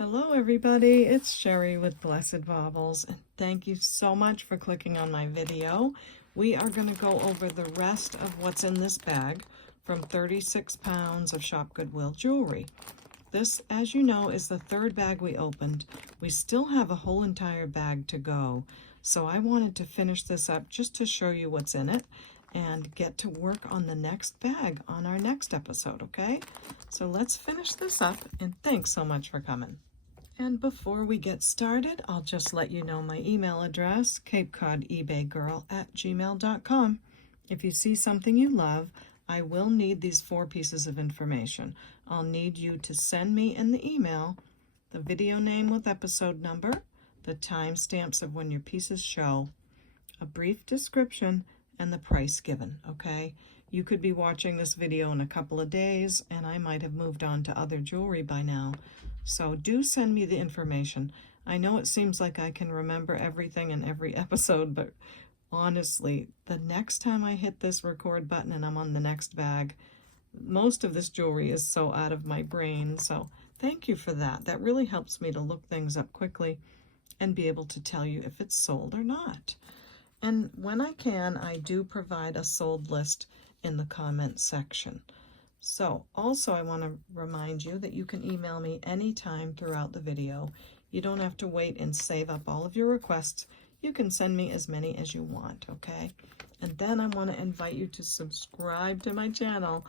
Hello everybody, it's Sherry with Blessed Baubles, and thank you so much for clicking on my video. We are going to go over the rest of what's in this bag from 36 pounds of ShopGoodWill Jewelry. This, as you know, is the third bag we opened. We still have a whole entire bag to go, so I wanted to finish this up just to show you what's in it and get to work on the next bag on our next episode, okay? So let's finish this up, and thanks so much for coming. And before we get started, I'll just let you know my email address, CapeCodEbayGirl@gmail.com. If you see something you love, I will need these 4 pieces of information. I'll need you to send me in the email the video name with episode number, the timestamps of when your pieces show, a brief description, and the price given, okay? You could be watching this video in a couple of days, and I might have moved on to other jewelry by now. So do send me the information. I know it seems like I can remember everything in every episode, but honestly, the next time I hit this record button and I'm on the next bag, most of this jewelry is so out of my brain. So thank you for that. That really helps me to look things up quickly and be able to tell you if it's sold or not. And when I can, I do provide a sold list in the comment section. So also I want to remind you that you can email me anytime throughout the video. You don't have to wait and save up all of your requests. You can send me as many as you want, okay? And then I want to invite you to subscribe to my channel.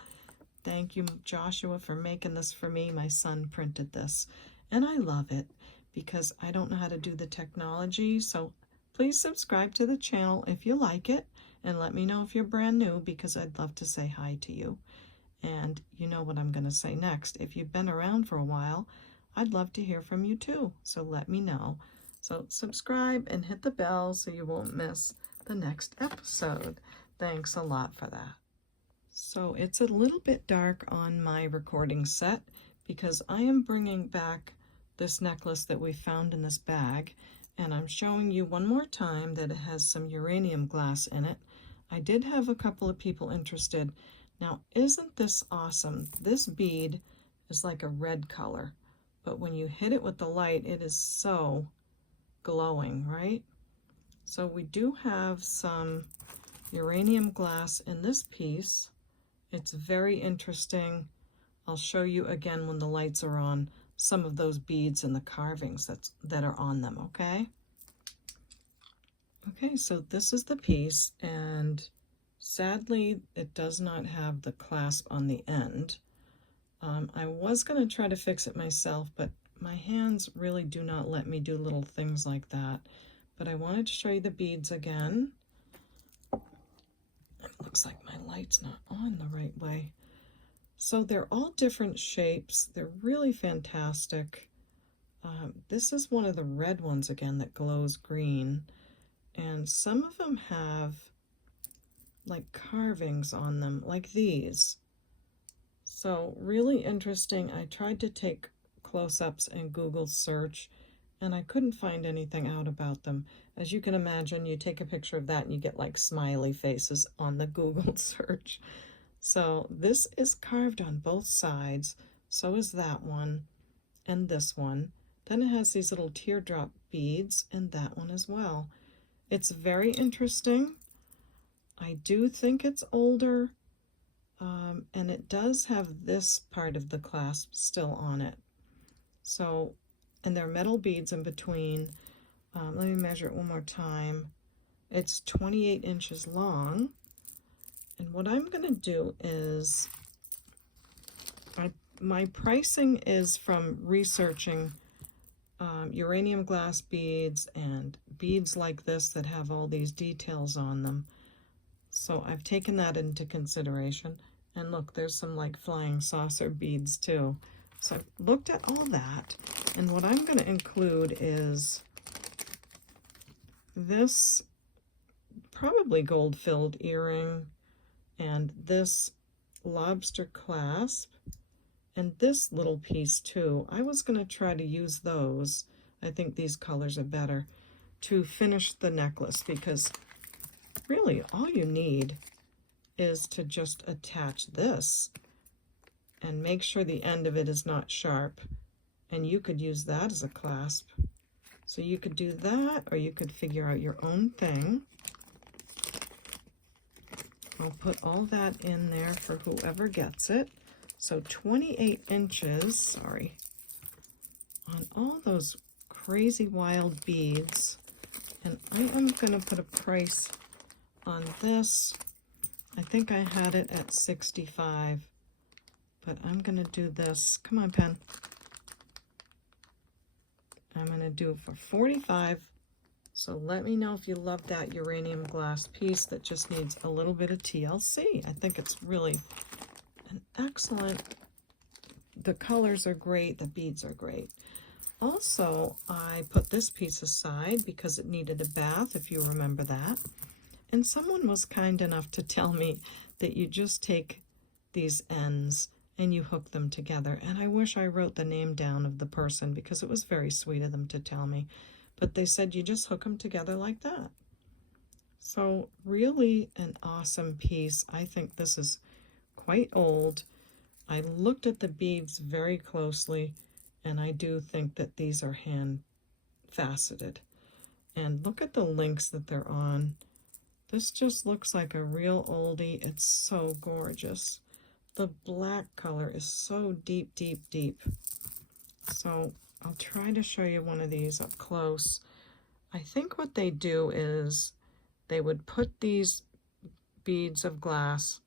Thank you, Joshua, for making this for me. My son printed this, and I love it because I don't know how to do the technology. So please subscribe to the channel if you like it, and let me know if you're brand new because I'd love to say hi to you. And you know what I'm going to say next. If you've been around for a while, I'd love to hear from you too. So let me know. So subscribe and hit the bell so you won't miss the next episode. Thanks a lot for that. So it's a little bit dark on my recording set because I am bringing back this necklace that we found in this bag. And I'm showing you one more time that it has some uranium glass in it. I did have a couple of people interested. Now, isn't this awesome? This bead is like a red color, but when you hit it with the light, it is so glowing, right? So we do have some uranium glass in this piece. It's very interesting. I'll show you again when the lights are on some of those beads and the carvings that are on them, okay? Okay, so this is the piece, and sadly, it does not have the clasp on the end. I was going to try to fix it myself, but my hands really do not let me do little things like that. But I wanted to show you the beads again. It looks like my light's not on the right way. So they're all different shapes. They're really fantastic. This is one of the red ones again that glows green. And some of them have like carvings on them, like these. So really interesting. I tried to take close-ups in Google search, and I couldn't find anything out about them. As you can imagine, you take a picture of that and you get like smiley faces on the Google search. So this is carved on both sides. So is that one and this one. Then it has these little teardrop beads and that one as well. It's very interesting. I do think it's older, and it does have this part of the clasp still on it. So, and there are metal beads in between. Let me measure it one more time. It's 28 inches long. And what I'm going to do is, my pricing is from researching uranium glass beads and beads like this that have all these details on them. So I've taken that into consideration. And look, there's some like flying saucer beads too. So I've looked at all that. And what I'm going to include is this probably gold-filled earring, and this lobster clasp, and this little piece too. I was going to try to use those. I think these colors are better to finish the necklace, because really all you need is to just attach this and make sure the end of it is not sharp, and you could use that as a clasp. So you could do that, or you could figure out your own thing. I'll put all that in there for whoever gets it. So 28 inches, sorry, on all those crazy wild beads. And I am going to put a price on this. I think I had it at 65, but I'm going to do this. Come on, pen. I'm going to do it for 45. So let me know if you love that uranium glass piece that just needs a little bit of TLC. I think it's really an excellent, the colors are great, the beads are great. Also, I put this piece aside because it needed a bath, if you remember that. And someone was kind enough to tell me that you just take these ends and you hook them together. And I wish I wrote the name down of the person because it was very sweet of them to tell me. But they said you just hook them together like that. So really an awesome piece. I think this is quite old. I looked at the beads very closely, and I do think that these are hand faceted. And look at the links that they're on. This just looks like a real oldie. It's so gorgeous. The black color is so deep, deep, deep. So I'll try to show you one of these up close. I think what they do is they would put these beads of glass,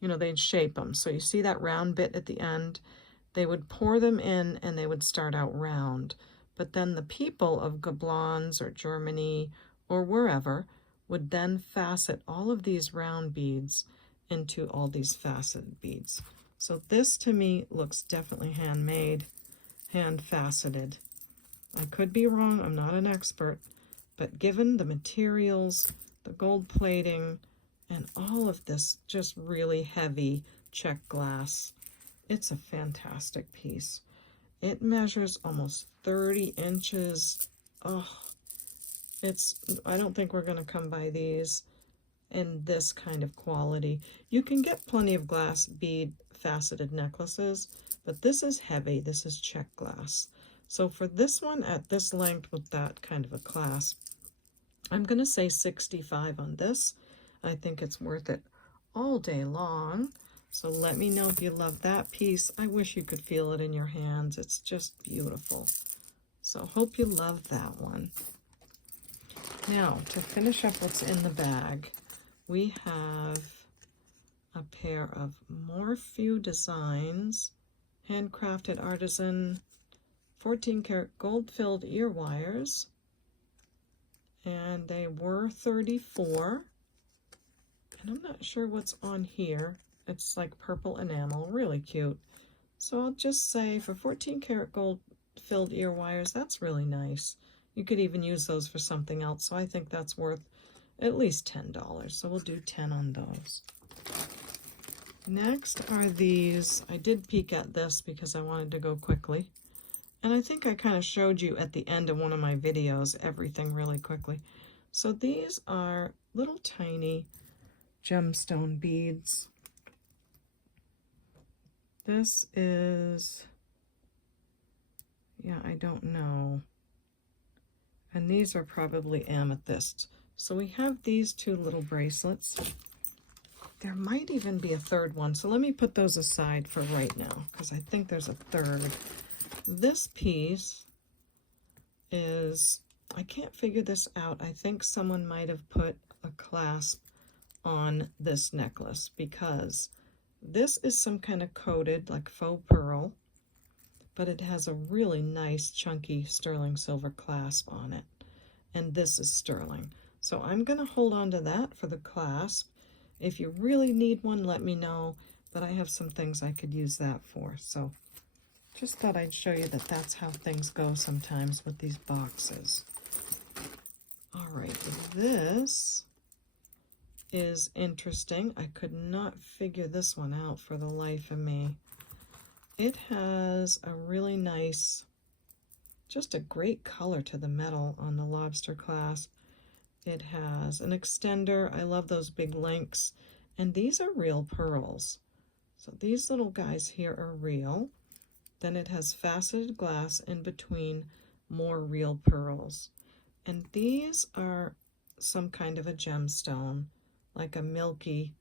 you know, they'd shape them. So you see that round bit at the end? They would pour them in and they would start out round. But then the people of Gablons or Germany or wherever would then facet all of these round beads into all these faceted beads. So this to me looks definitely handmade, hand faceted. I could be wrong, I'm not an expert, but given the materials, the gold plating, and all of this just really heavy Czech glass, it's a fantastic piece. It measures almost 30 inches. Oh, I don't think we're going to come by these in this kind of quality. You can get plenty of glass bead faceted necklaces, but this is heavy. This is Czech glass. So for this one at this length with that kind of a clasp, I'm going to say 65 on this. I think it's worth it all day long. So let me know if you love that piece. I wish you could feel it in your hands. It's just beautiful. So hope you love that one. Now, to finish up what's in the bag, we have a pair of Morphew Designs, handcrafted artisan, 14 karat gold-filled ear wires, and they were 34. And I'm not sure what's on here. It's like purple enamel, really cute. So I'll just say for 14 karat gold-filled ear wires, that's really nice. You could even use those for something else, so I think that's worth at least $10. So we'll do 10 on those. Next are these. I did peek at this because I wanted to go quickly. And I think I kind of showed you at the end of one of my videos everything really quickly. So these are little tiny gemstone beads. This is, yeah, I don't know. And these are probably amethyst. So we have these two little bracelets. There might even be a third one. So let me put those aside for right now, because I think there's a third. This piece is, I can't figure this out. I think someone might have put a clasp on this necklace because this is some kind of coated like faux pearl, but it has a really nice chunky sterling silver clasp on it. And this is sterling. So I'm going to hold on to that for the clasp. If you really need one, let me know, but I have some things I could use that for. So just thought I'd show you that that's how things go sometimes with these boxes. All right, this is interesting. I could not figure this one out for the life of me. It has a really nice, just a great color to the metal on the lobster clasp. It has an extender. I love those big links. And these are real pearls. So these little guys here are real. Then it has faceted glass in between more real pearls. And these are some kind of a gemstone, like a milky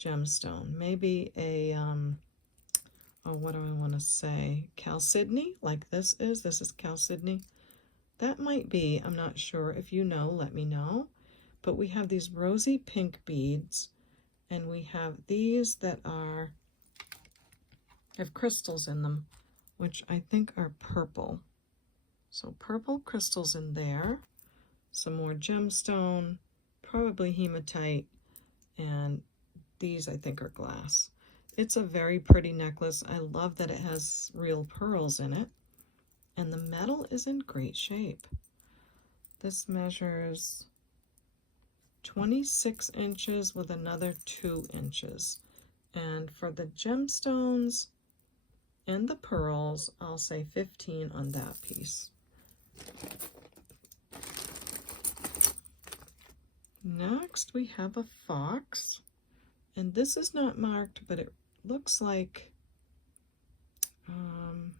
gemstone. Maybe a, oh, what do I want to say? Chalcedony, like this is. This is chalcedony. That might be, I'm not sure. If you know, let me know. But we have these rosy pink beads, and we have these that have crystals in them, which I think are purple. So purple crystals in there, some more gemstone, probably hematite, and these I think are glass. It's a very pretty necklace. I love that it has real pearls in it, and the metal is in great shape. This measures 26 inches with another 2 inches. And for the gemstones and the pearls, I'll say 15 on that piece. Next, we have a fox. And this is not marked, but it looks like,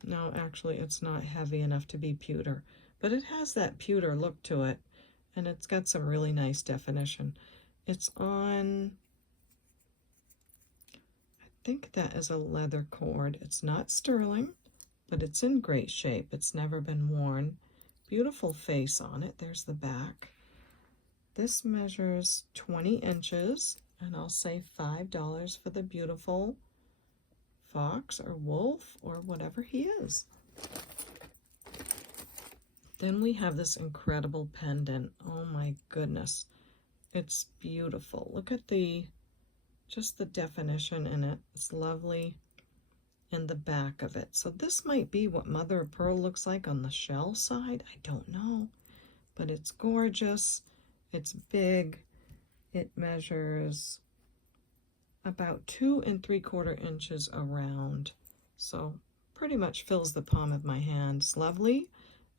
no, actually, it's not heavy enough to be pewter. But it has that pewter look to it, and it's got some really nice definition. It's on, I think that is a leather cord. It's not sterling, but it's in great shape. It's never been worn. Beautiful face on it. There's the back. This measures 20 inches, and I'll say $5 for the beautiful fox or wolf or whatever he is. Then we have this incredible pendant. Oh my goodness. It's beautiful. Look at just the definition in it. It's lovely. And the back of it. So this might be what mother of pearl looks like on the shell side. I don't know. But it's gorgeous. It's big. It measures about 2 3/4 inches around. So pretty much fills the palm of my hand. It's lovely.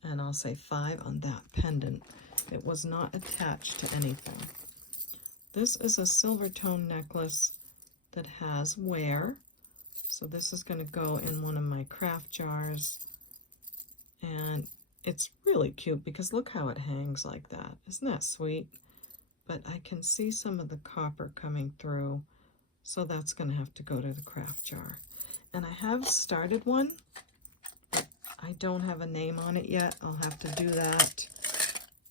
And I'll say 5 on that pendant. It was not attached to anything. This is a silver tone necklace that has wear. So this is going to go in one of my craft jars. And it's really cute because look how it hangs like that. Isn't that sweet? But I can see some of the copper coming through. So that's going to have to go to the craft jar. And I have started one. I don't have a name on it yet. I'll have to do that.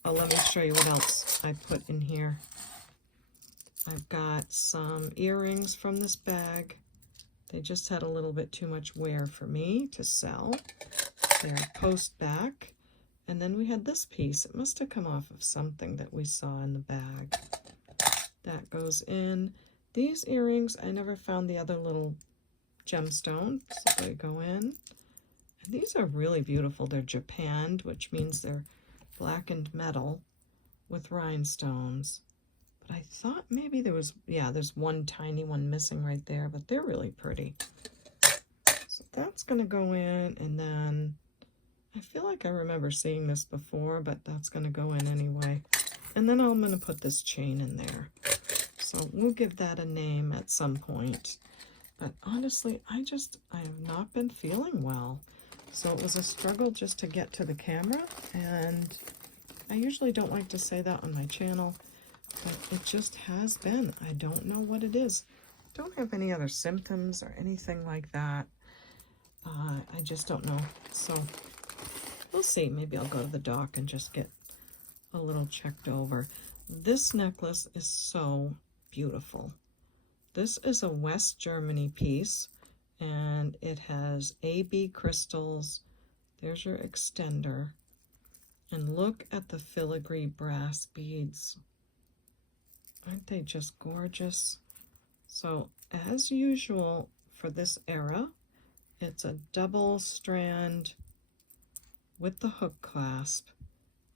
Oh, let me show you what else I put in here. I've got some earrings from this bag. They just had a little bit too much wear for me to sell. They're post back. And then we had this piece. It must have come off of something that we saw in the bag. That goes in. These earrings, I never found the other little gemstone, so they go in. And these are really beautiful. They're japanned, which means they're blackened metal with rhinestones. But I thought maybe there was, yeah, there's one tiny one missing right there, but they're really pretty. So that's going to go in, and then I feel like I remember seeing this before, but that's going to go in anyway. And then I'm going to put this chain in there. So we'll give that a name at some point. But honestly, I have not been feeling well. So it was a struggle just to get to the camera. And I usually don't like to say that on my channel, but it just has been. I don't know what it is. Don't have any other symptoms or anything like that. I just don't know. So we'll see. Maybe I'll go to the doc and just get a little checked over. This necklace is so beautiful. This is a West Germany piece, and it has AB crystals. There's your extender. And look at the filigree brass beads. Aren't they just gorgeous? So, as usual for this era, it's a double strand with the hook clasp.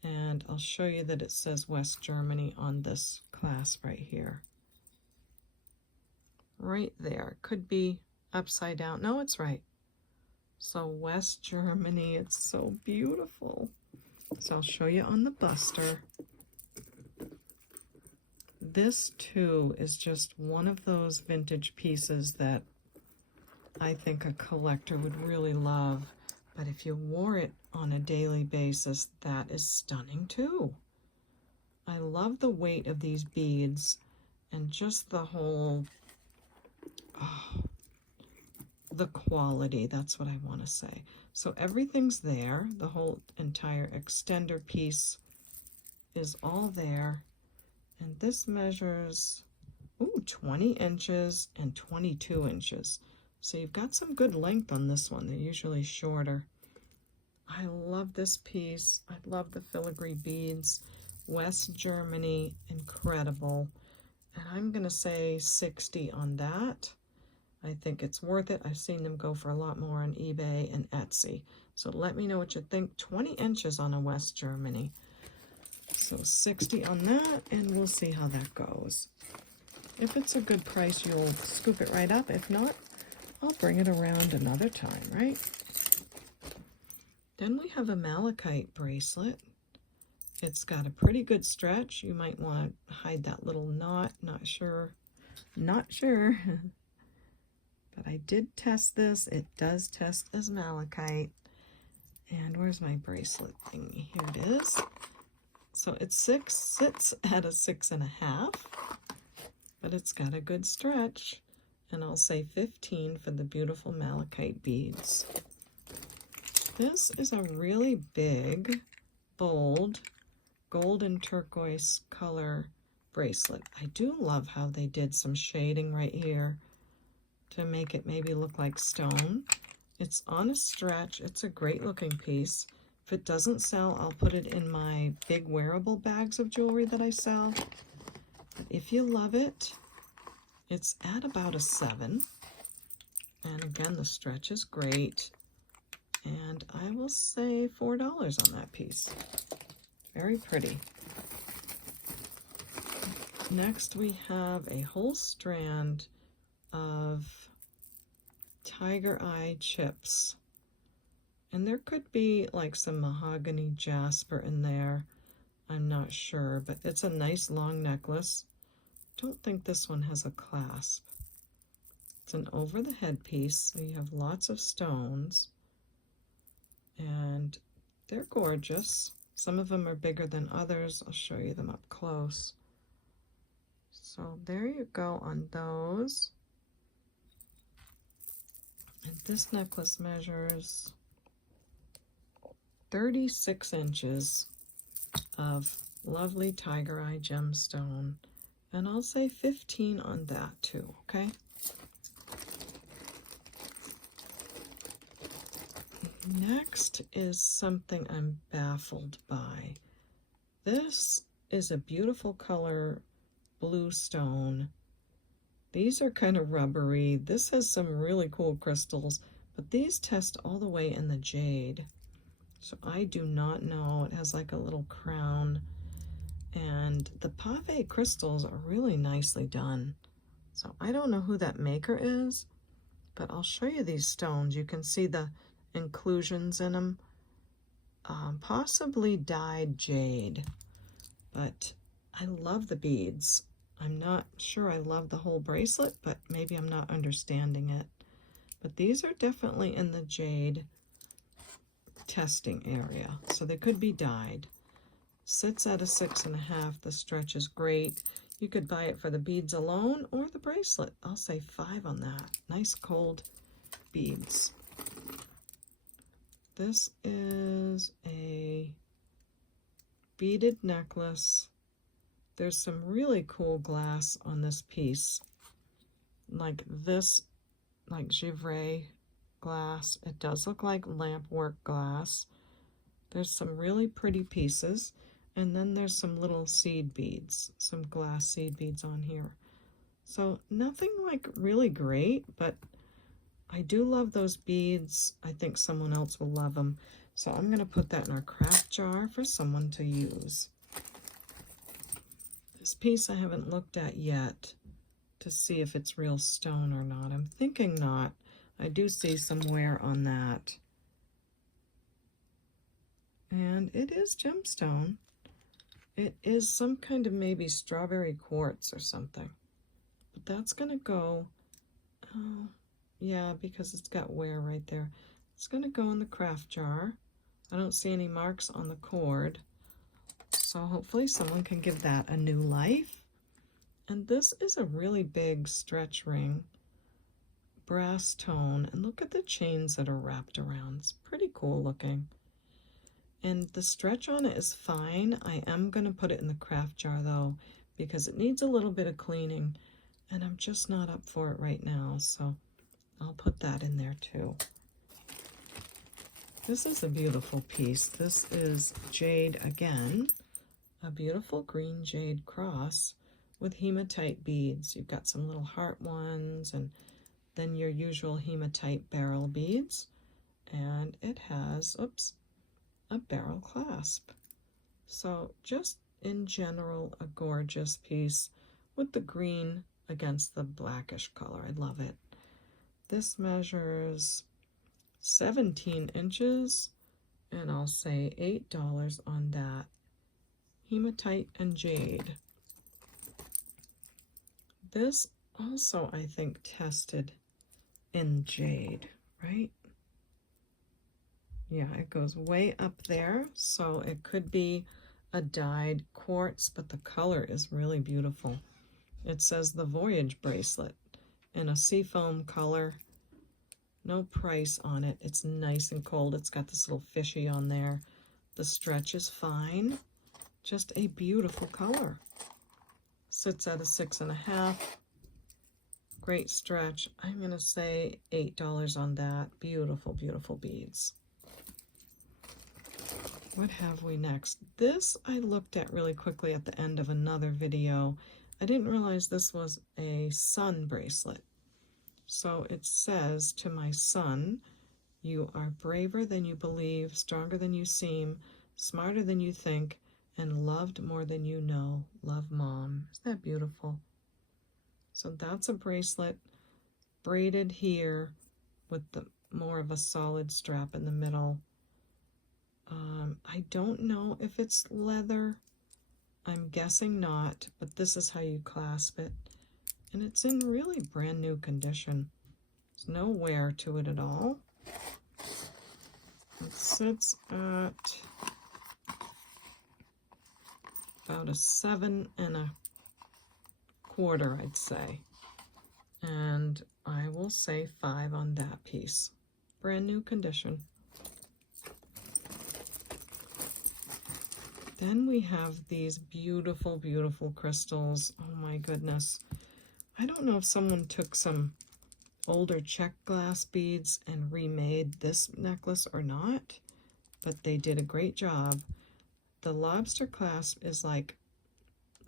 And I'll show you that it says West Germany on this clasp right here. Right there. Could be upside down. No, it's right. So West Germany, it's so beautiful. So I'll show you on the buster. This too is just one of those vintage pieces that I think a collector would really love. But if you wore it on a daily basis, that is stunning too. I love the weight of these beads and just the whole, the quality, that's what I want to say. So everything's there. The whole entire extender piece is all there. And this measures, 20 inches and 22 inches. So you've got some good length on this one. They're usually shorter. I love this piece. I love the filigree beads. West Germany, incredible. And I'm going to say 60 on that. I think it's worth it. I've seen them go for a lot more on eBay and Etsy. So let me know what you think. 20 inches on a West Germany. So 60 on that, and we'll see how that goes. If it's a good price, you'll scoop it right up. If not, I'll bring it around another time, right? Then we have a malachite bracelet. It's got a pretty good stretch. You might want to hide that little knot. Not sure. But I did test this. It does test as malachite. And where's my bracelet thingy? Here it is. So it sits at a 6.5, but it's got a good stretch. And I'll say 15 for the beautiful malachite beads. This is a really big, bold, gold and turquoise color bracelet. I do love how they did some shading right here to make it maybe look like stone. It's on a stretch. It's a great looking piece. If it doesn't sell, I'll put it in my big wearable bags of jewelry that I sell. But if you love it, it's at about a 7. And again, the stretch is great. And I will say $4 on that piece. Very pretty. Next, we have a whole strand of tiger eye chips. And there could be like some mahogany jasper in there. I'm not sure, but it's a nice long necklace. Don't think this one has a clasp. It's an over the head piece, so you have lots of stones. And they're gorgeous. Some of them are bigger than others. I'll show you them up close. So there you go on those. And this necklace measures 36 inches of lovely tiger eye gemstone. And I'll say 15 on that too, okay? Next is something I'm baffled by. This is a beautiful color blue stone. These are kind of rubbery. This has some really cool crystals, but these test all the way in the jade. So I do not know. It has like a little crown. And the pave crystals are really nicely done. So I don't know who that maker is, but I'll show you these stones. You can see the inclusions in them. Possibly dyed jade, but I love the beads. I'm not sure I love the whole bracelet, but maybe I'm not understanding it. But these are definitely in the jade testing area, so they could be dyed. Sits at a 6.5. The stretch is great. You could buy it for the beads alone or the bracelet. I'll say 5 on that. Nice cold beads. This is a beaded necklace. There's some really cool glass on this piece. Like this, like Givray glass. It does look like lamp work glass. There's some really pretty pieces. And then there's some little seed beads, some glass seed beads on here. So nothing like really great, but I do love those beads. I think someone else will love them. So I'm going to put that in our craft jar for someone to use. This piece I haven't looked at yet to see if it's real stone or not. I'm thinking not. I do see some wear on that. And it is gemstone. It is some kind of maybe strawberry quartz or something. But that's going to go, Yeah, because it's got wear right there. It's going to go in the craft jar. I don't see any marks on the cord. So hopefully someone can give that a new life. And this is a really big stretch ring, brass tone. And look at the chains that are wrapped around. It's pretty cool looking. And the stretch on it is fine. I am going to put it in the craft jar though, because it needs a little bit of cleaning. And I'm just not up for it right now. So I'll put that in there too. This is a beautiful piece. This is jade again. A beautiful green jade cross with hematite beads. You've got some little heart ones and then your usual hematite barrel beads. And it has, oops, a barrel clasp. So just in general, a gorgeous piece with the green against the blackish color. I love it. This measures 17 inches and I'll say $8 on that. Hematite and jade. This also, I think, tested in jade, right? Yeah, it goes way up there, so it could be a dyed quartz, but the color is really beautiful. It says the Voyage bracelet in a seafoam color. No price on it. It's nice and cold. It's got this little fishy on there. The stretch is fine. Just a beautiful color. Sits at a 6.5. Great stretch. I'm going to say $8 on that. Beautiful, beautiful beads. What have we next? This I looked at really quickly at the end of another video. I didn't realize this was a sun bracelet. So it says, to my son, you are braver than you believe, stronger than you seem, smarter than you think, and loved more than you know. Love, Mom. Isn't that beautiful? So that's a bracelet braided here with the more of a solid strap in the middle. I don't know if it's leather. I'm guessing not, but this is how you clasp it. And it's in really brand new condition. There's no wear to it at all. It sits at about a 7.25, I'd say. And I will say 5 on that piece. Brand new condition. Then we have these beautiful, beautiful crystals. Oh my goodness. I don't know if someone took some older Czech glass beads and remade this necklace or not, but they did a great job. The lobster clasp is like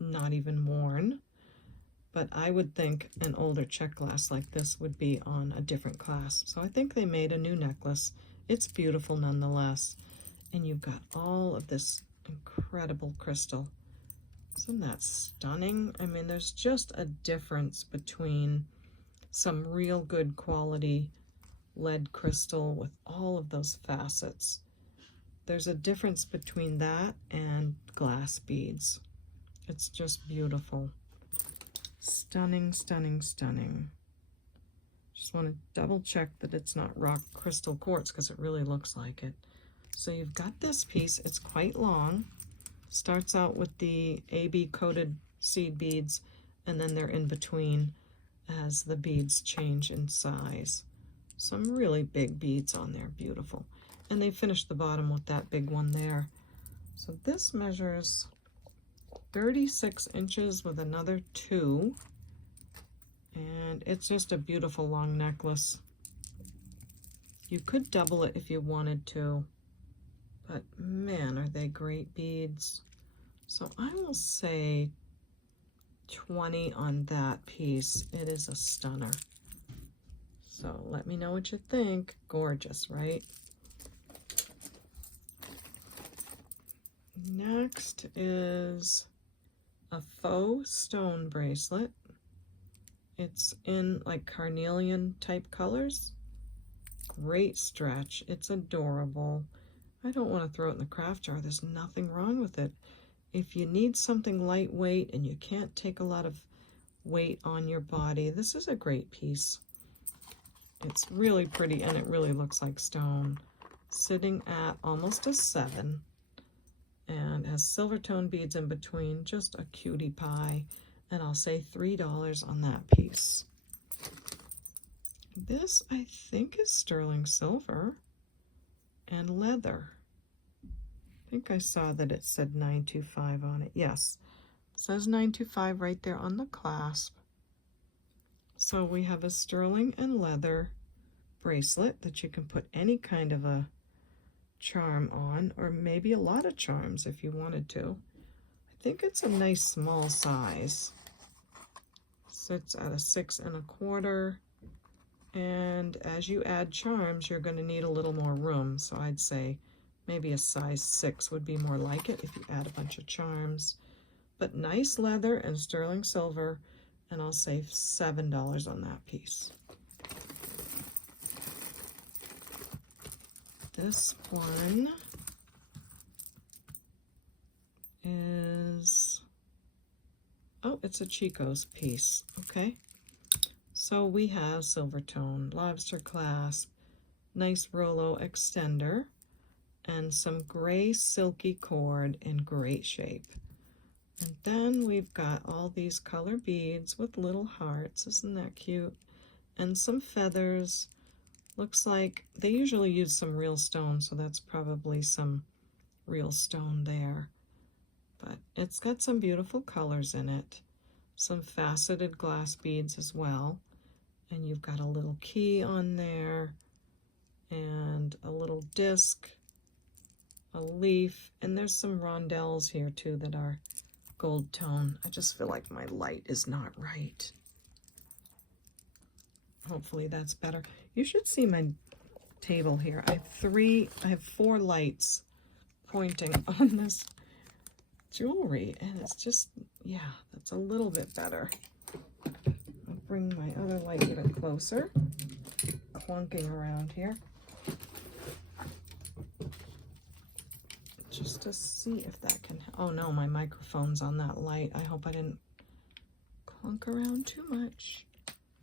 not even worn, but I would think an older Czech glass like this would be on a different clasp. So I think they made a new necklace. It's beautiful nonetheless. And you've got all of this incredible crystal. Isn't that stunning? I mean, there's just a difference between some real good quality lead crystal with all of those facets. There's a difference between that and glass beads. It's just beautiful. Stunning, stunning, stunning. Just want to double check that it's not rock crystal quartz because it really looks like it. So you've got this piece. It's quite long. Starts out with the AB coated seed beads, and then they're in between as the beads change in size. Some really big beads on there. Beautiful. And they finished the bottom with that big one there. So this measures 36 inches with another 2. And it's just a beautiful long necklace. You could double it if you wanted to. But man, are they great beads. So I will say 20 on that piece. It is a stunner. So let me know what you think. Gorgeous, right? Next is a faux stone bracelet. It's in like carnelian type colors. Great stretch. It's adorable. I don't want to throw it in the craft jar. There's nothing wrong with it. If you need something lightweight and you can't take a lot of weight on your body, this is a great piece. It's really pretty, and it really looks like stone. Sitting at almost a 7, and has silver tone beads in between. Just a cutie pie, and I'll say $3 on that piece. This, I think, is sterling silver and leather. I think I saw that it said 925 on it. Yes, it says 925 right there on the clasp. So we have a sterling and leather bracelet that you can put any kind of a charm on, or maybe a lot of charms if you wanted to. I think it's a nice small size. Sits at a 6 1/4. And as you add charms, you're going to need a little more room. So I'd say maybe a size 6 would be more like it if you add a bunch of charms. But nice leather and sterling silver, and I'll say $7 on that piece. This one is, oh, it's a Chico's piece. Okay. So we have silver tone, lobster clasp, nice Rollo extender, and some gray silky cord in great shape. And then we've got all these color beads with little hearts. Isn't that cute? And some feathers. Looks like they usually use some real stone, so that's probably some real stone there. But it's got some beautiful colors in it. Some faceted glass beads as well. And you've got a little key on there, and a little disc, a leaf, and there's some rondelles here too that are gold tone. I just feel like my light is not right. Hopefully that's better. You should see my table here. I have 4 lights pointing on this jewelry, and it's just, yeah, that's a little bit better. I'll bring my other light even closer, clunking around here, just to see if that can, oh no, my microphone's on that light. I hope I didn't clunk around too much.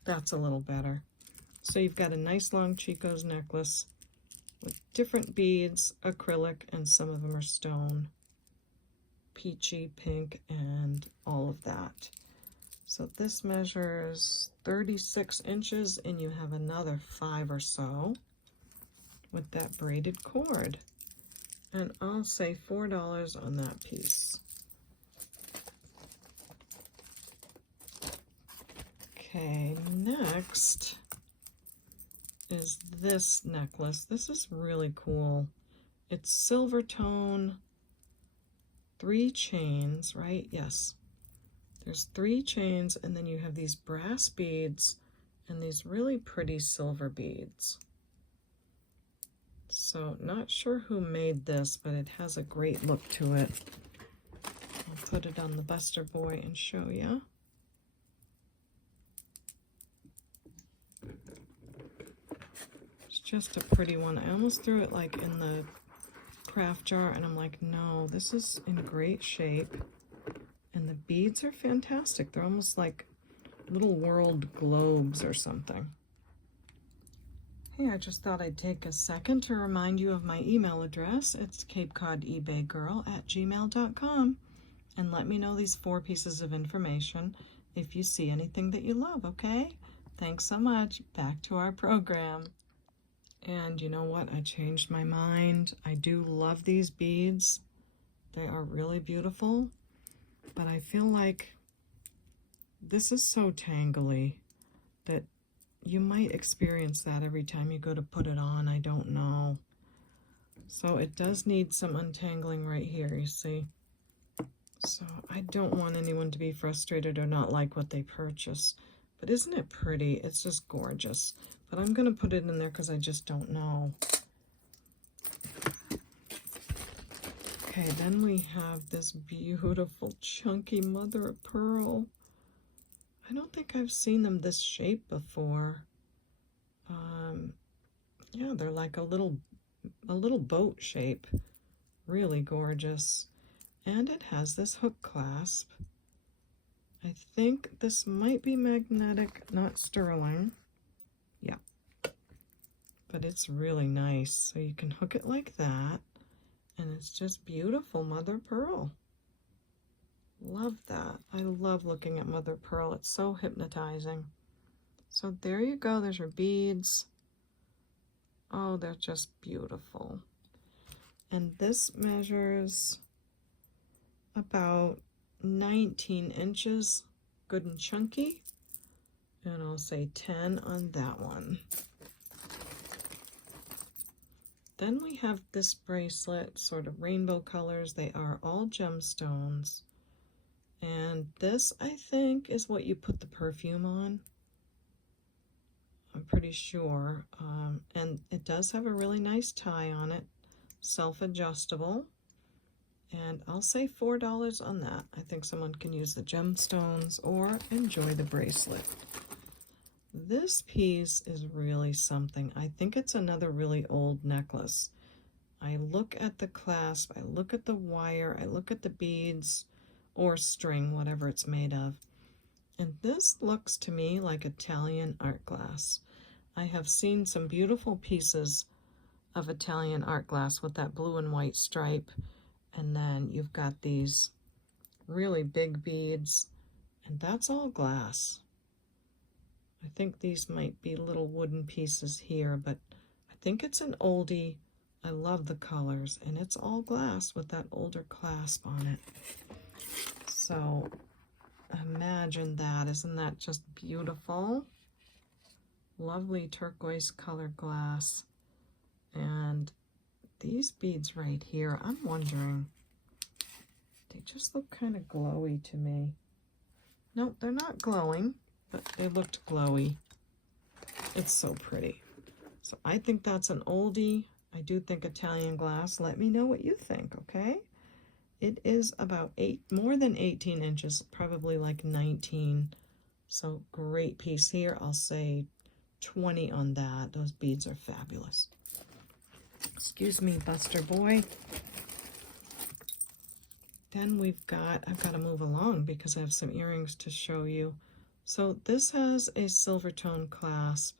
That's a little better. So you've got a nice long Chico's necklace with different beads, acrylic, and some of them are stone. Peachy, pink, and all of that. So this measures 36 inches, and you have another 5 or so with that braided cord. And I'll say $4 on that piece. Okay, next is this necklace. This is really cool. It's silver tone, 3 chains, right? Yes. There's 3 chains, and then you have these brass beads and these really pretty silver beads. So not sure who made this, but it has a great look to it. I'll put it on the Buster Boy and show you. It's just a pretty one. I almost threw it like in the craft jar, and I'm like, no, this is in great shape. And the beads are fantastic. They're almost like little world globes or something. Hey, I just thought I'd take a second to remind you of my email address. It's CapeCodEbayGirl@gmail.com. And let me know these 4 pieces of information if you see anything that you love, okay? Thanks so much. Back to our program. And you know what? I changed my mind. I do love these beads. They are really beautiful. But I feel like this is so tangly that you might experience that every time you go to put it on. I don't know. So it does need some untangling right here, you see. So I don't want anyone to be frustrated or not like what they purchase. But isn't it pretty? It's just gorgeous. But I'm going to put it in there because I just don't know. Okay, then we have this beautiful chunky mother of pearl. I don't think I've seen them this shape before. Yeah, they're like a little boat shape. Really gorgeous. And it has this hook clasp. I think this might be magnetic, not sterling. Yeah. but it's really nice. So you can hook it like that, and it's just beautiful mother pearl. Love that. I love looking at mother pearl. It's so hypnotizing. So there you go. There's your beads. Oh, they're just beautiful. And this measures about 19 inches, good and chunky. And I'll say 10 on that one. Then we have this bracelet, sort of rainbow colors. They are all gemstones. And this, I think, is what you put the perfume on. I'm pretty sure. And it does have a really nice tie on it, self-adjustable. And I'll say $4 on that. I think someone can use the gemstones or enjoy the bracelet. This piece is really something. I think it's another really old necklace. I look at the clasp, I look at the wire, I look at the beads or string, whatever it's made of. And this looks to me like Italian art glass. I have seen some beautiful pieces of Italian art glass with that blue and white stripe. And then you've got these really big beads, and that's all glass. I think these might be little wooden pieces here, but I think it's an oldie. I love the colors, and it's all glass with that older clasp on it. So imagine that. Isn't that just beautiful? Lovely turquoise colored glass. And these beads right here, I'm wondering, they just look kind of glowy to me. No, they're not glowing, but they looked glowy. It's so pretty. So I think that's an oldie. I do think Italian glass. Let me know what you think, okay? It is about more than 18 inches, probably like 19. So great piece here. I'll say 20 on that. Those beads are fabulous. Excuse me, Buster Boy. Then I've got to move along because I have some earrings to show you. So this has a silver tone clasp,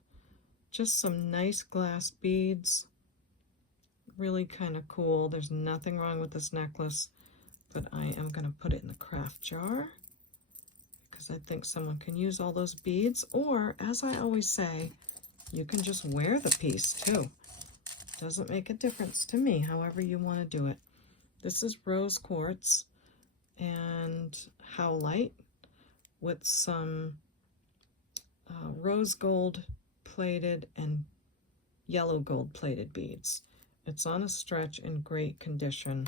just some nice glass beads, really kind of cool. There's nothing wrong with this necklace, but I am going to put it in the craft jar because I think someone can use all those beads, or as I always say, you can just wear the piece too. Doesn't make a difference to me, however you want to do it. This is rose quartz and howlite with some rose gold plated and yellow gold plated beads. It's on a stretch in great condition.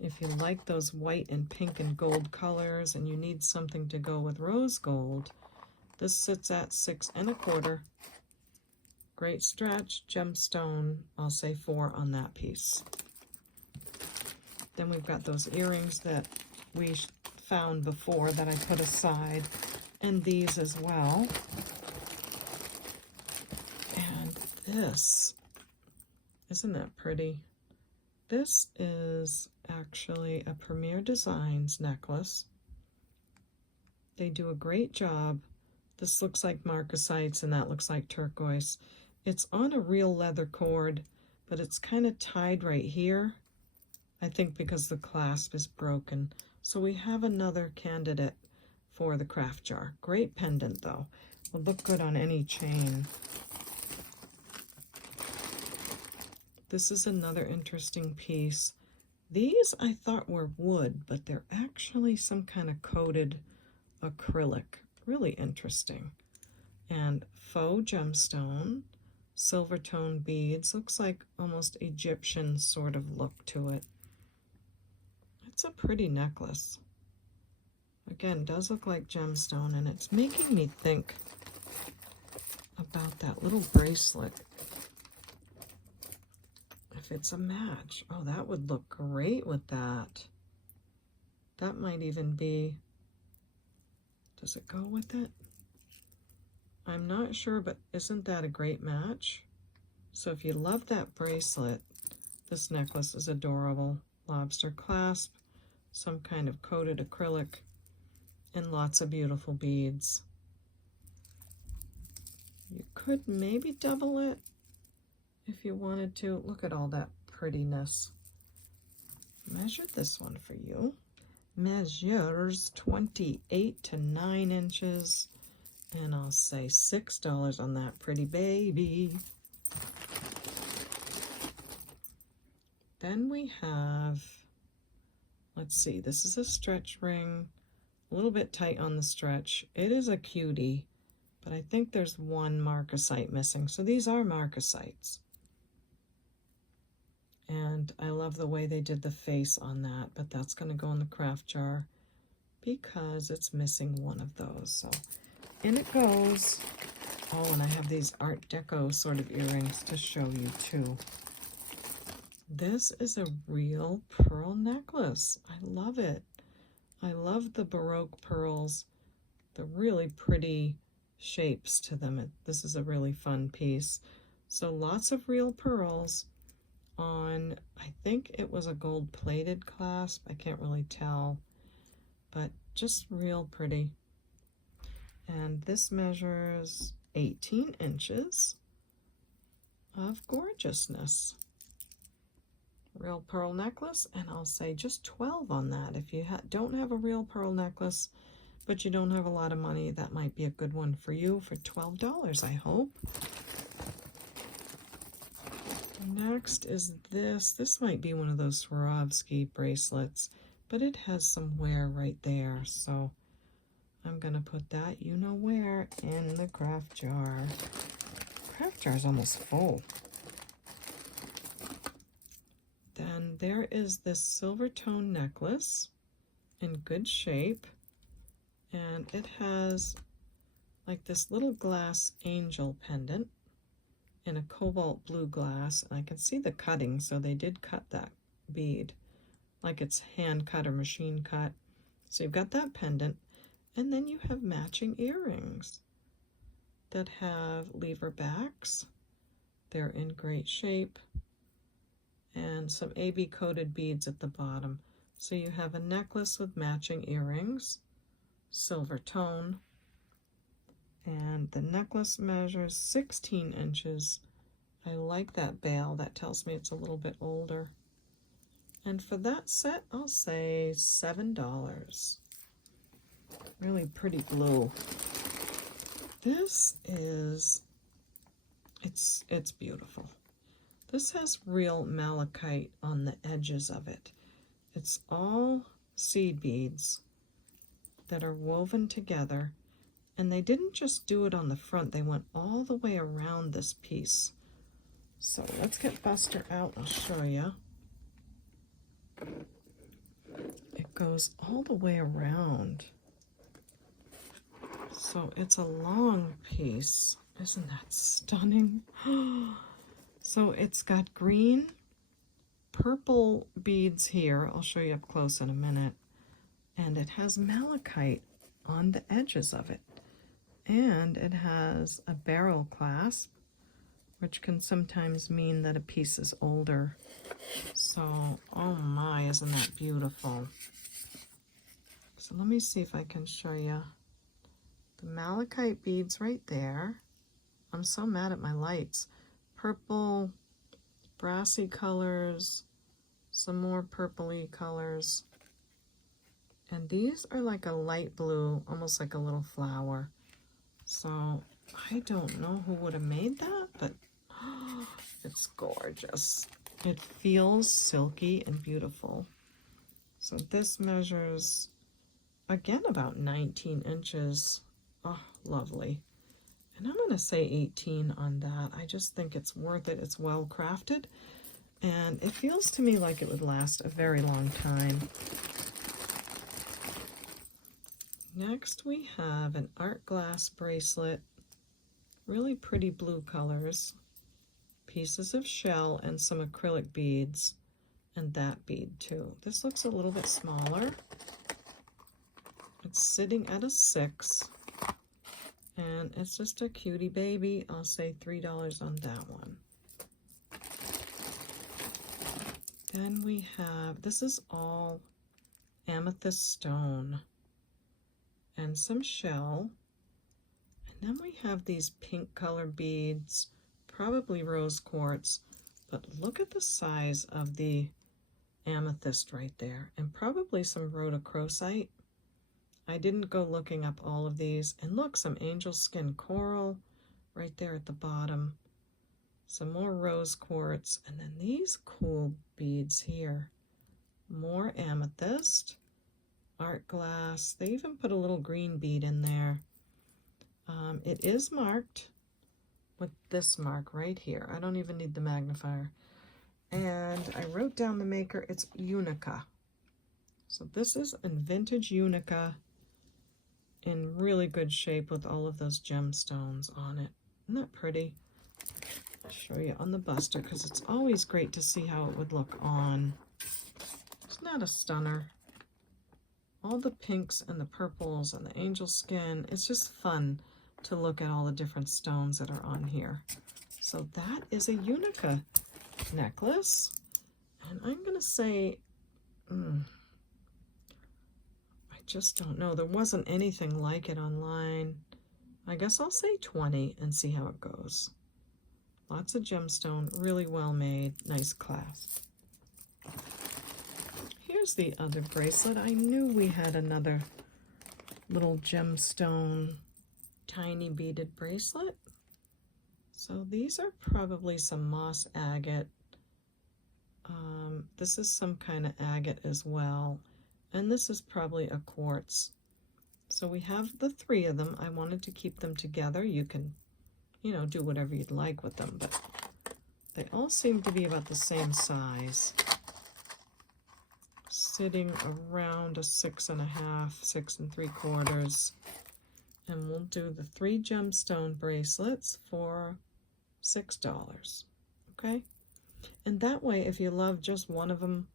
If you like those white and pink and gold colors and you need something to go with rose gold, this sits at 6 1/4. Great stretch, gemstone, I'll say 4 on that piece. Then we've got those earrings that we found before that I put aside, and these as well. And this, isn't that pretty? This is actually a Premier Designs necklace. They do a great job. This looks like marcasites and that looks like turquoise. It's on a real leather cord, but it's kind of tied right here, I think because the clasp is broken. So we have another candidate for the craft jar. Great pendant though. Will look good on any chain. This is another interesting piece. These I thought were wood, but they're actually some kind of coated acrylic. Really interesting. And faux gemstone, silver tone beads. Looks like almost Egyptian sort of look to it. It's a pretty necklace. Again, does look like gemstone, and it's making me think about that little bracelet. If it's a match. Oh, that would look great with that. That might even be, does it go with it? I'm not sure, but isn't that a great match? So if you love that bracelet, this necklace is adorable. Lobster clasp, some kind of coated acrylic, and lots of beautiful beads. You could maybe double it. if you wanted to. Look at all that prettiness. Measure this one for you. Measures 28 to 9 inches. And I'll say $6 on that pretty baby. Then we have, let's see, this is a stretch ring. A little bit tight on the stretch. It is a cutie, but I think there's one marcasite missing. So these are marcasites. And I love the way they did the face on that, but that's going to go in the craft jar because it's missing one of those. So in it goes. Oh, and I have these Art Deco sort of earrings to show you too. This is a real pearl necklace. I love it. I love the Baroque pearls, the really pretty shapes to them. This is a really fun piece. So lots of real pearls on, I think it was a gold plated clasp. I can't really tell, but just real pretty. And this measures 18 inches of gorgeousness. Real pearl necklace, and I'll say just 12 on that. If you don't have a real pearl necklace, but you don't have a lot of money, that might be a good one for you for $12, I hope. Next is this. This might be one of those Swarovski bracelets, but it has some wear right there, so I'm gonna put that you know where in the craft jar. Craft jar is almost full. Then there is this silver tone necklace in good shape, and it has like this little glass angel pendant in a cobalt blue glass, and I can see the cutting, so they did cut that bead like it's hand cut or machine cut. So you've got that pendant, and then you have matching earrings that have lever backs. They're in great shape, and some AB coated beads at the bottom. So you have a necklace with matching earrings, silver tone, and the necklace measures 16 inches. I like that bail. That tells me it's a little bit older. And for that set, I'll say $7. Really pretty blue. This is, it's beautiful. This has real malachite on the edges of it. It's all seed beads that are woven together, and they didn't just do it on the front, they went all the way around this piece. So let's get Buster out, I'll show you. It goes all the way around. So it's a long piece. Isn't that stunning? So it's got green, purple beads here. I'll show you up close in a minute. And it has malachite on the edges of it. And it has a barrel clasp, which can sometimes mean that a piece is older. So, oh my, isn't that beautiful? So let me see if I can show you the malachite beads right there. I'm so mad at my lights. Purple, brassy colors, some more purpley colors. And these are like a light blue, almost like a little flower. So I don't know who would have made that, but it's gorgeous. It feels silky and beautiful. So this measures, again, about 19 inches. Oh, lovely. And I'm going to say 18 on that. I just think it's worth it. It's well crafted, and it feels to me like it would last a very long time. Next we have an art glass bracelet, really pretty blue colors, pieces of shell and some acrylic beads, and that bead too. This looks a little bit smaller. It's sitting at a 6, and it's just a cutie baby. I'll say $3 on that one. Then we have, this is all amethyst stone and some shell. And then we have these pink color beads, probably rose quartz, but look at the size of the amethyst right there, and probably some rhodochrosite. I didn't go looking up all of these. And look, some angel skin coral right there at the bottom. Some more rose quartz, and then these cool beads here. More amethyst, art glass. They even put a little green bead in there. It is marked with this mark right here. I don't even need the magnifier. And I wrote down the maker. It's Unica. So this is a vintage Unica in really good shape with all of those gemstones on it. Isn't that pretty? I'll show you on the buster because it's always great to see how it would look on. Isn't that a stunner? All the pinks and the purples and the angel skin. It's just fun to look at all the different stones that are on here. So that is a Unica necklace. And I'm going to say, I just don't know. There wasn't anything like it online. I guess I'll say 20 and see how it goes. Lots of gemstone, really well made, nice clasp. Here's the other bracelet. I knew we had another little gemstone, tiny beaded bracelet. So these are probably some moss agate. This is some kind of agate as well. And this is probably a quartz. So we have the 3 of them. I wanted to keep them together. You can, do whatever you'd like with them, but they all seem to be about the same size. Sitting around a 6.5, 6 3/4. And we'll do the 3 gemstone bracelets for $6, okay? And that way, if you love just one of them,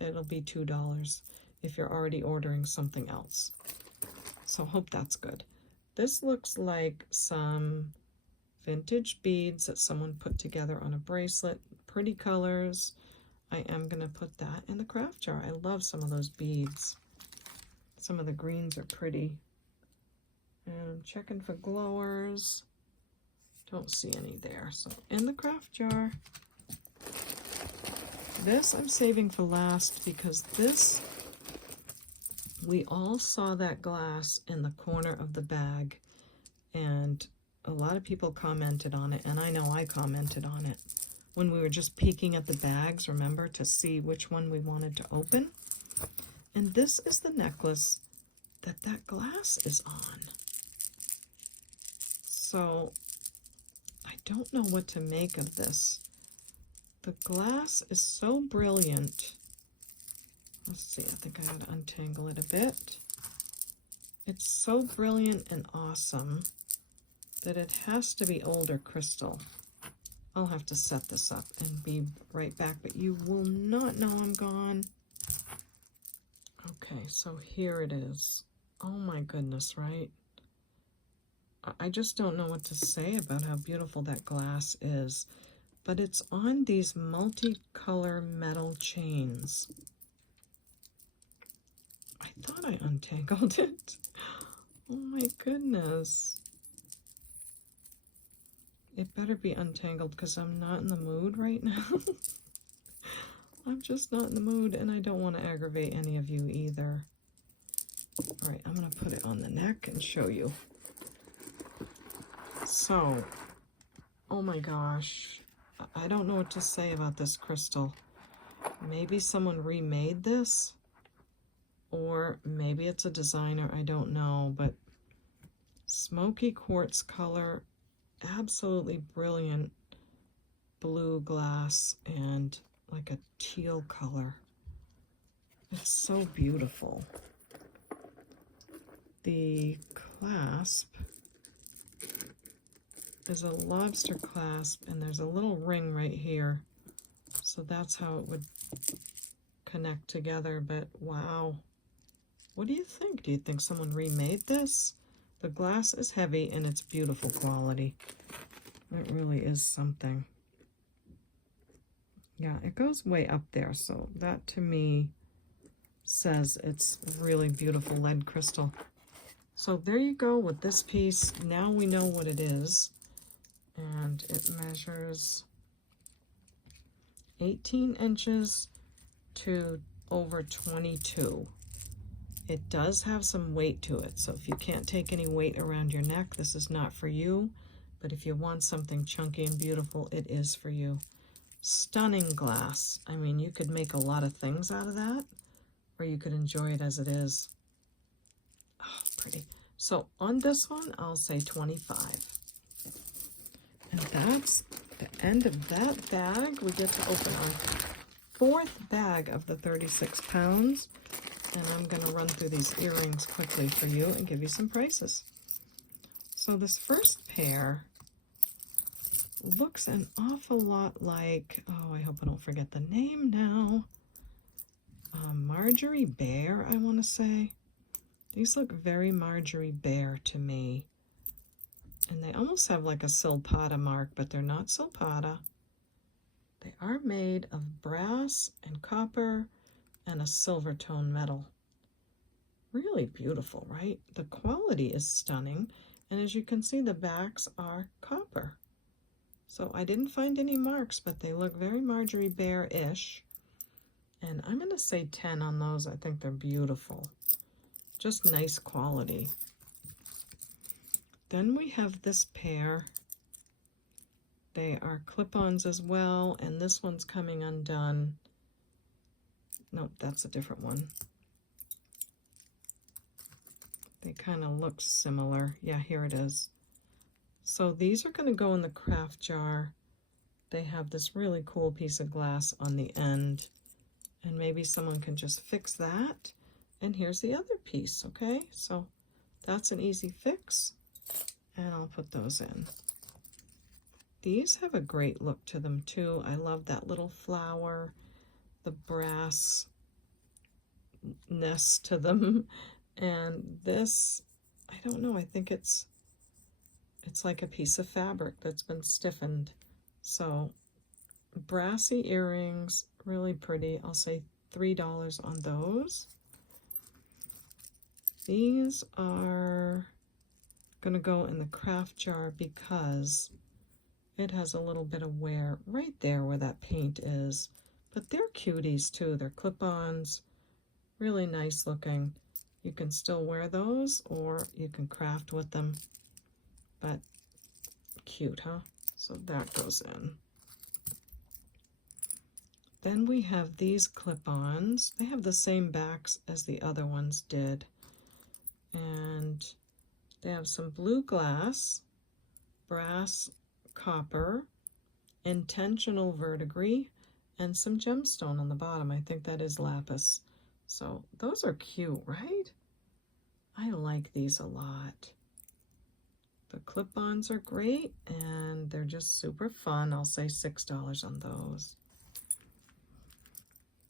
it'll be $2 if you're already ordering something else. So hope that's good. This looks like some vintage beads that someone put together on a bracelet. Pretty colors. I am going to put that in the craft jar. I love some of those beads. Some of the greens are pretty. And I'm checking for glowers. Don't see any there. So in the craft jar. This I'm saving for last because this, we all saw that glass in the corner of the bag, and a lot of people commented on it, and I know I commented on it when we were just peeking at the bags, remember, to see which one we wanted to open. And this is the necklace that glass is on. So I don't know what to make of this. The glass is so brilliant. Let's see, I think I gotta untangle it a bit. It's so brilliant and awesome that it has to be older crystal. I'll have to set this up and be right back, but you will not know I'm gone. Okay, so here it is. Oh my goodness, right? I just don't know what to say about how beautiful that glass is, but it's on these multicolor metal chains. I thought I untangled it. Oh my goodness. It better be untangled because I'm not in the mood right now. I'm just not in the mood, and I don't want to aggravate any of you either. All right, I'm going to put it on the neck and show you. So, oh my gosh, I don't know what to say about this crystal. Maybe someone remade this, or maybe it's a designer, I don't know, but smoky quartz color, absolutely brilliant blue glass, and like a teal color. It's so beautiful. The clasp is a lobster clasp, and there's a little ring right here. So that's how it would connect together, but wow. What do you think? Do you think someone remade this? The glass is heavy and it's beautiful quality. It really is something. Yeah, it goes way up there, so that to me says it's really beautiful lead crystal. So there you go with this piece. Now we know what it is. and it measures 18 inches to over 22. It does have some weight to it, so if you can't take any weight around your neck, this is not for you. But if you want something chunky and beautiful, it is for you. Stunning glass. I mean, you could make a lot of things out of that, or you could enjoy it as it is. Oh, pretty. So on this one, I'll say 25. And that's the end of that bag. We get to open our fourth bag of the 36 pounds. And I'm going to run through these earrings quickly for you and give you some prices. So this first pair looks an awful lot like, oh, I hope I don't forget the name now. Marjorie Bear, I want to say. These look very Marjorie Bear to me. And they almost have like a silpata mark, but they're not silpata. They are made of brass and copper and a silver tone metal. Really beautiful, right? The quality is stunning. And as you can see, the backs are copper. So I didn't find any marks, but they look very Marjorie Bear-ish. And I'm going to say 10 on those. I think they're beautiful. Just nice quality. Then we have this pair. They are clip-ons as well, and this one's coming undone. Nope, that's a different one. They kind of look similar. Yeah, here it is. So these are going to go in the craft jar. They have this really cool piece of glass on the end, and maybe someone can just fix that. And here's the other piece, okay? So that's an easy fix, and I'll put those in. These have a great look to them too. I love that little flower, the brass nest to them. And this, I don't know, I think it's like a piece of fabric that's been stiffened. So brassy earrings, really pretty. I'll say $3 on those. These are gonna go in the craft jar because it has a little bit of wear right there where that paint is. But they're cuties too. They're clip-ons, really nice looking. You can still wear those or you can craft with them. But cute, huh? So that goes in. Then we have these clip-ons. They have the same backs as the other ones did. And they have some blue glass, brass, copper, intentional verdigris, and some gemstone on the bottom. I think that is lapis. So those are cute, right? I like these a lot. The clip-ons are great, and they're just super fun. I'll say $6 on those.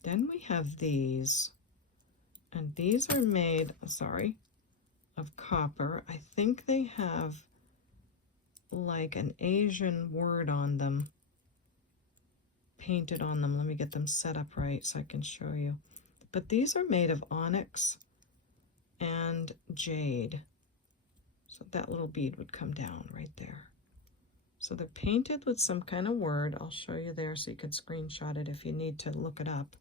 Then we have these, and these are made, of copper. I think they have like an Asian word on them, painted on them. Let me get them set up right so I can show you. But these are made of onyx and jade. So that little bead would come down right there. So they're painted with some kind of word. I'll show you there so you can screenshot it if you need to look it up.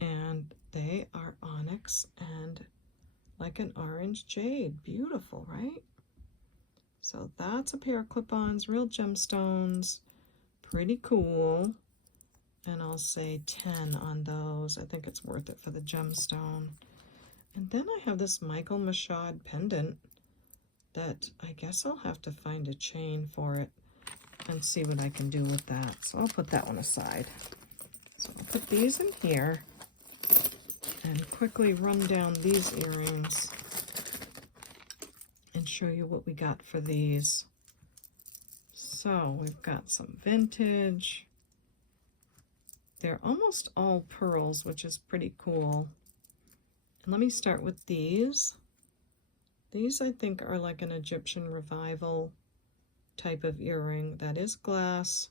And they are onyx and like an orange jade. Beautiful, right? So that's a pair of clip-ons, real gemstones, pretty cool. And I'll say 10 on those. I think it's worth it for the gemstone. And then I have this Michael Machad pendant that I guess I'll have to find a chain for it and see what I can do with that. So I'll put that one aside. So I'll put these in here and quickly run down these earrings and show you what we got for these. So we've got some vintage. They're almost all pearls, which is pretty cool. And let me start with these. These I think are like an Egyptian revival type of earring. That is glass,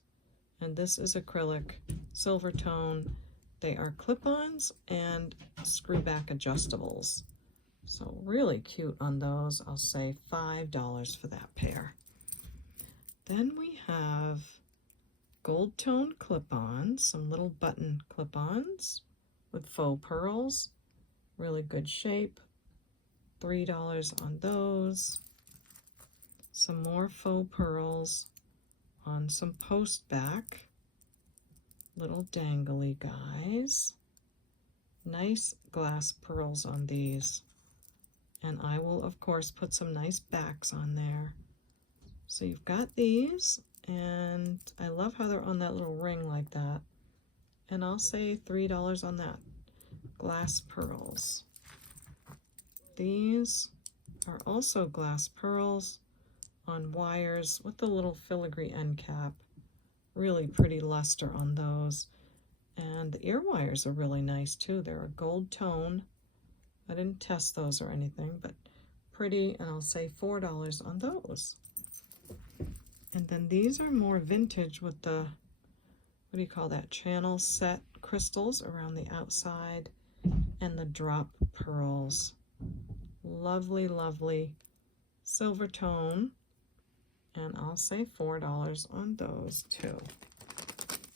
and this is acrylic, silver tone. They are clip-ons and screw-back adjustables. So really cute on those. I'll say $5 for that pair. Then we have gold tone clip-ons, some little button clip-ons with faux pearls. Really good shape. $3 on those. Some more faux pearls on some post back. Little dangly guys. Nice glass pearls on these. And I will, of course, put some nice backs on there. So you've got these, and I love how they're on that little ring like that. And I'll say $3 on that. Glass pearls. These are also glass pearls on wires with the little filigree end cap. Really pretty luster on those. And the ear wires are really nice too. They're a gold tone. I didn't test those or anything, but pretty, and I'll say $4 on those. And then these are more vintage with the, what do you call that, channel set crystals around the outside and the drop pearls. Lovely, lovely silver tone, and I'll say $4 on those too.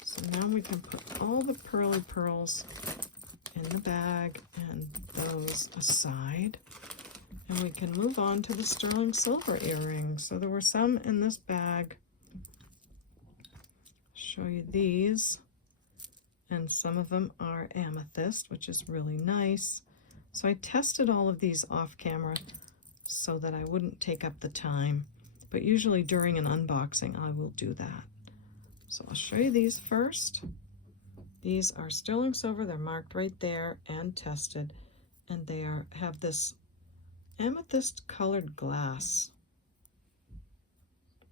So now we can put all the pearly pearls in the bag and those aside, and we can move on to the sterling silver earrings. So there were some in this bag. Show you these, and some of them are amethyst, which is really nice. So I tested all of these off camera so that I wouldn't take up the time, but usually during an unboxing I will do that. So I'll show you these first. These are sterling silver. They're marked right there and tested, and they have this amethyst colored glass.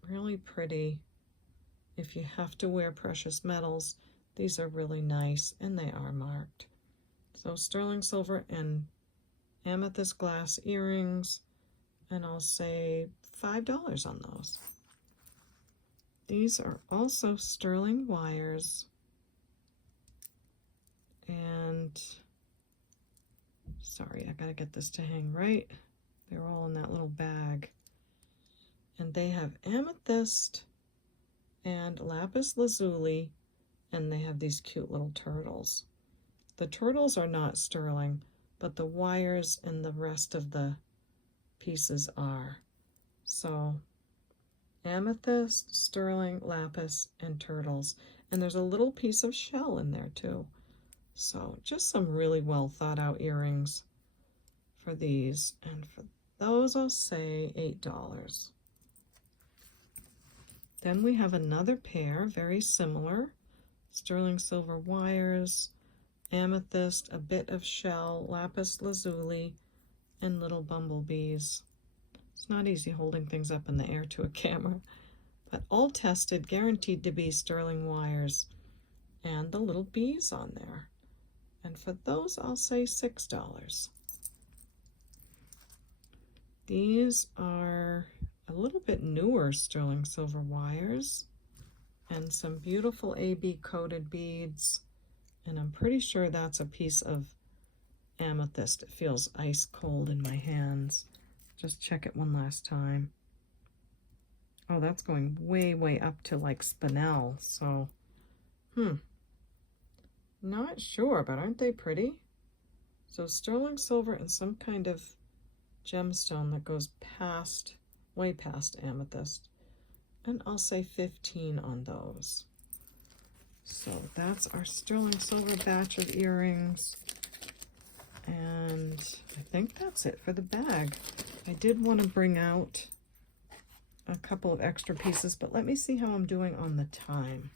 Really pretty. If you have to wear precious metals, these are really nice, and they are marked. So sterling silver and amethyst glass earrings, and I'll say $5 on those. These are also sterling wires, and sorry, I gotta get this to hang right. They're all in that little bag, and they have amethyst and lapis lazuli, and they have these cute little turtles. The turtles are not sterling, but the wires and the rest of the pieces are. So amethyst, sterling, lapis, and turtles. And there's a little piece of shell in there too. So just some really well thought out earrings for these. And for those, I'll say $8. Then we have another pair, very similar. Sterling silver wires, amethyst, a bit of shell, lapis lazuli, and little bumblebees. It's not easy holding things up in the air to a camera, but all tested, guaranteed to be sterling wires, and the little bees on there. And for those, I'll say $6. These are a little bit newer sterling silver wires, and some beautiful AB coated beads, and I'm pretty sure that's a piece of amethyst. It feels ice cold in my hands. Just check it one last time. Oh, that's going way, way up to like spinel, so, not sure, but aren't they pretty? So sterling silver and some kind of gemstone that goes past, way past amethyst. And I'll say 15 on those. So that's our sterling silver batch of earrings. And I think that's it for the bag. I did want to bring out a couple of extra pieces, but let me see how I'm doing on the time.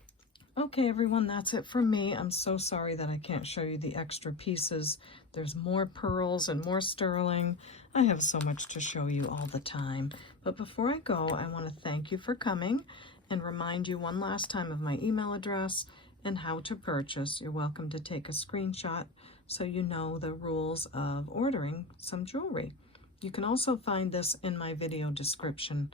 Okay, everyone, that's it for me. I'm so sorry that I can't show you the extra pieces. There's more pearls and more sterling. I have so much to show you all the time. But before I go, I want to thank you for coming and remind you one last time of my email address and how to purchase. You're welcome to take a screenshot so you know the rules of ordering some jewelry. You can also find this in my video description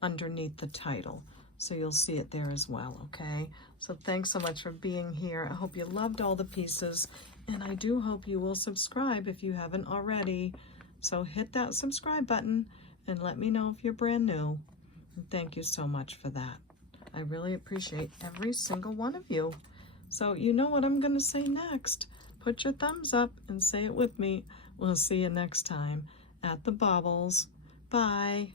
underneath the title, so you'll see it there as well, okay? So thanks so much for being here. I hope you loved all the pieces, and I do hope you will subscribe if you haven't already. So hit that subscribe button and let me know if you're brand new. And thank you so much for that. I really appreciate every single one of you. So you know what I'm going to say next. Put your thumbs up and say it with me. We'll see you next time at the Baubles. Bye.